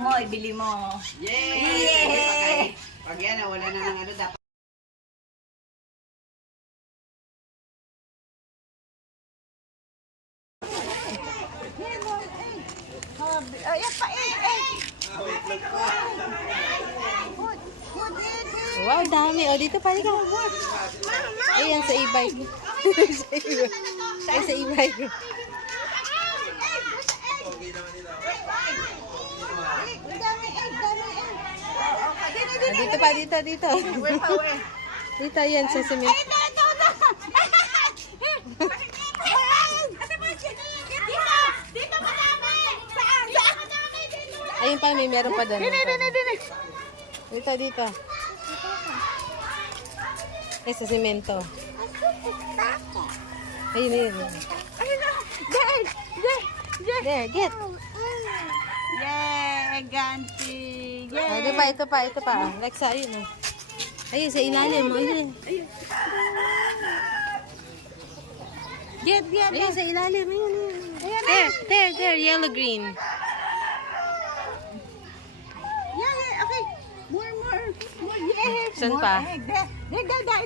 mo, ibili mo. Yay! Pag yan, wala na ng ano dapat. Ayan pa, Wow, dami. O, dito pa, dito. Ayan, sa e-bike. Ayan, sa e-bike. Dito pa, dito, dito. Dito, yan, sa cement. Ayun pa, may meron pa doon. Dito, dito. Ay, sa semento. Ayun, ayun. There, get. Yay, ganti. Yay. Ito pa. Lexa, ayun. Ayun, sa ilalim. Ayun. Get. Ayun, sa ilalim. Ayun. There. Yellow, green. Yeah, okay. More. Yes. Saan More pa? egg. There. Takbo.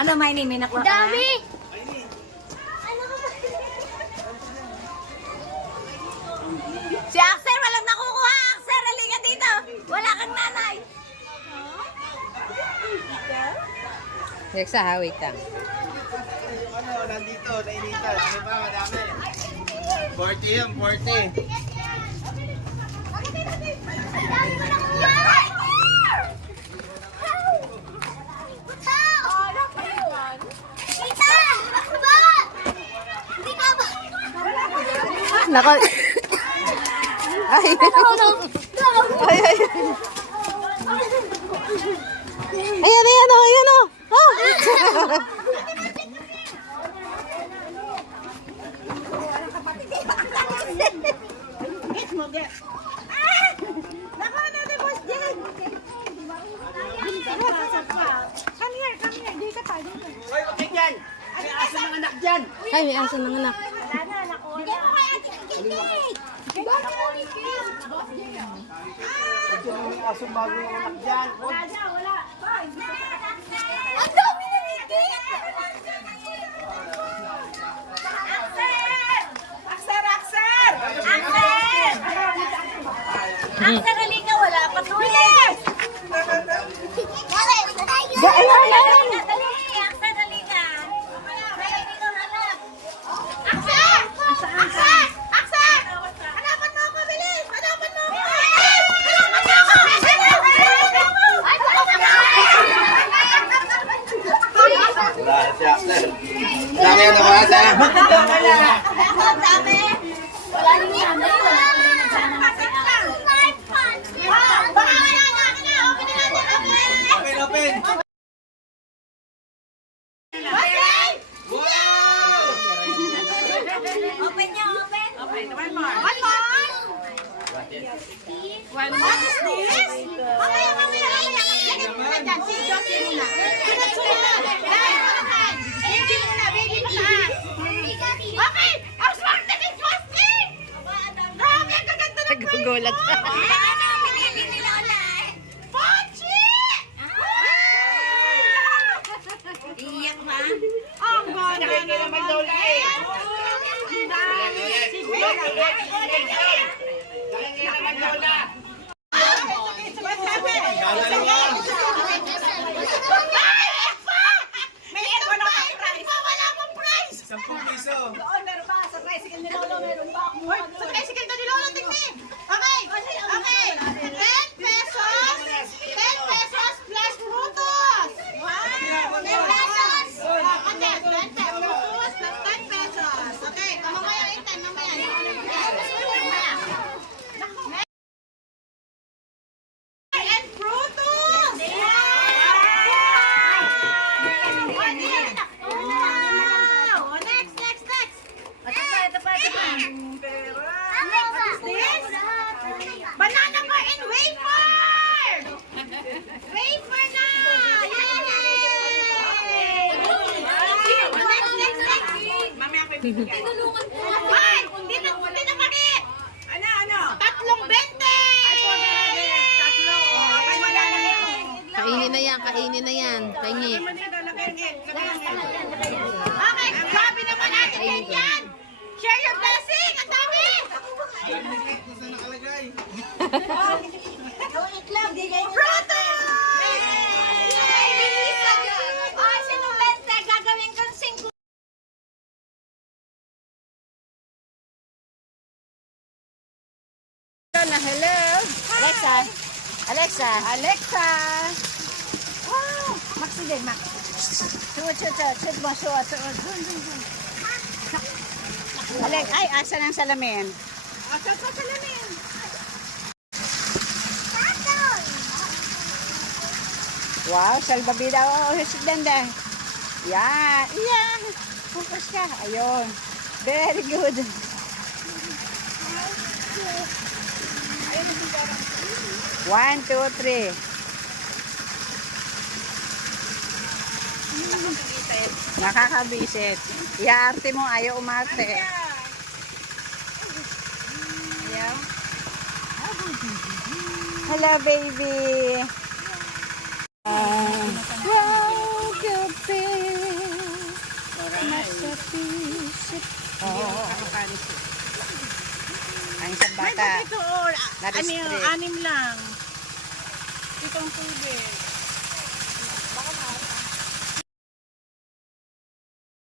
Ano, may name? May nakuha ka na? Dami! Si Axel, walang nakukuha. Axel, halika dito. Wala kang nanay. Lexa, ha? Wait lang. Ano, nandito, nainitan. Ano ba, madami? 40 yun, 40. Nako. Ay. Ay. Ayan o. Oh. Get mo, get. Nakuha natin, boss Jen. Come here. Dito pa. Hoy, okay dyan! May aso ng anak dyan! Ay, may aso ng anak. Wala na, nakuha na. May aso bago ng anak dyan! Wala. Ang dami na nito. Axel! Axel, halika. Wala pa to. Yes! Dami yung nawasa! Open! What is this? Mamaya. Lagyan mo na dyan. Si Jocelyn muna. Baby muna, baby mataas. Okay! Ang swerte ni Jocelyn! Grabe, ang gaganda ng price. Nagugulat ka. Pinili ni Lola. Pochi! Iyak ba? Ang ganda naman Lola eh. Siguro. Doon, meron pa. Sa tricycle ni Lolo, meron pa. Sa tricycle to ni Lolo, tingnan. Okay. Okay. 10 pesos. 10 pesos plus frutos. Wow. 10 pesos. Okay, 20 frutos plus 10 pesos. Okay, mamaya yung 10, mamaya. And frutos. Wow. Next. Ito pa. What is this? Banana bar and wafer! Wafer na! Yay! Next. Mamaya ko ibibigay. Ay! Hindi na mali! Ano? 3.20! Tatlo. Okay, wala na yan. Kainin na yan. Pahingi. Okay, grabe naman natin yan! Share your blessing! Ang dami! Fruto! Ay, sinong 20? Gagawin kong 5. Hello. Alexa. Wow. Max, sige, Max. Suot mo, suot. Alek, ay, asan ang salamin? Asan sa salamin? Wow, salbabida. Oh, ganda. Yan. Focus ka. Ayun. Very good. One, two, three. Nakakabisit. Iarte mo, ayaw umarte. Ayaw. Hello, baby. Ang isang bata. Anim lang. Itong tubig.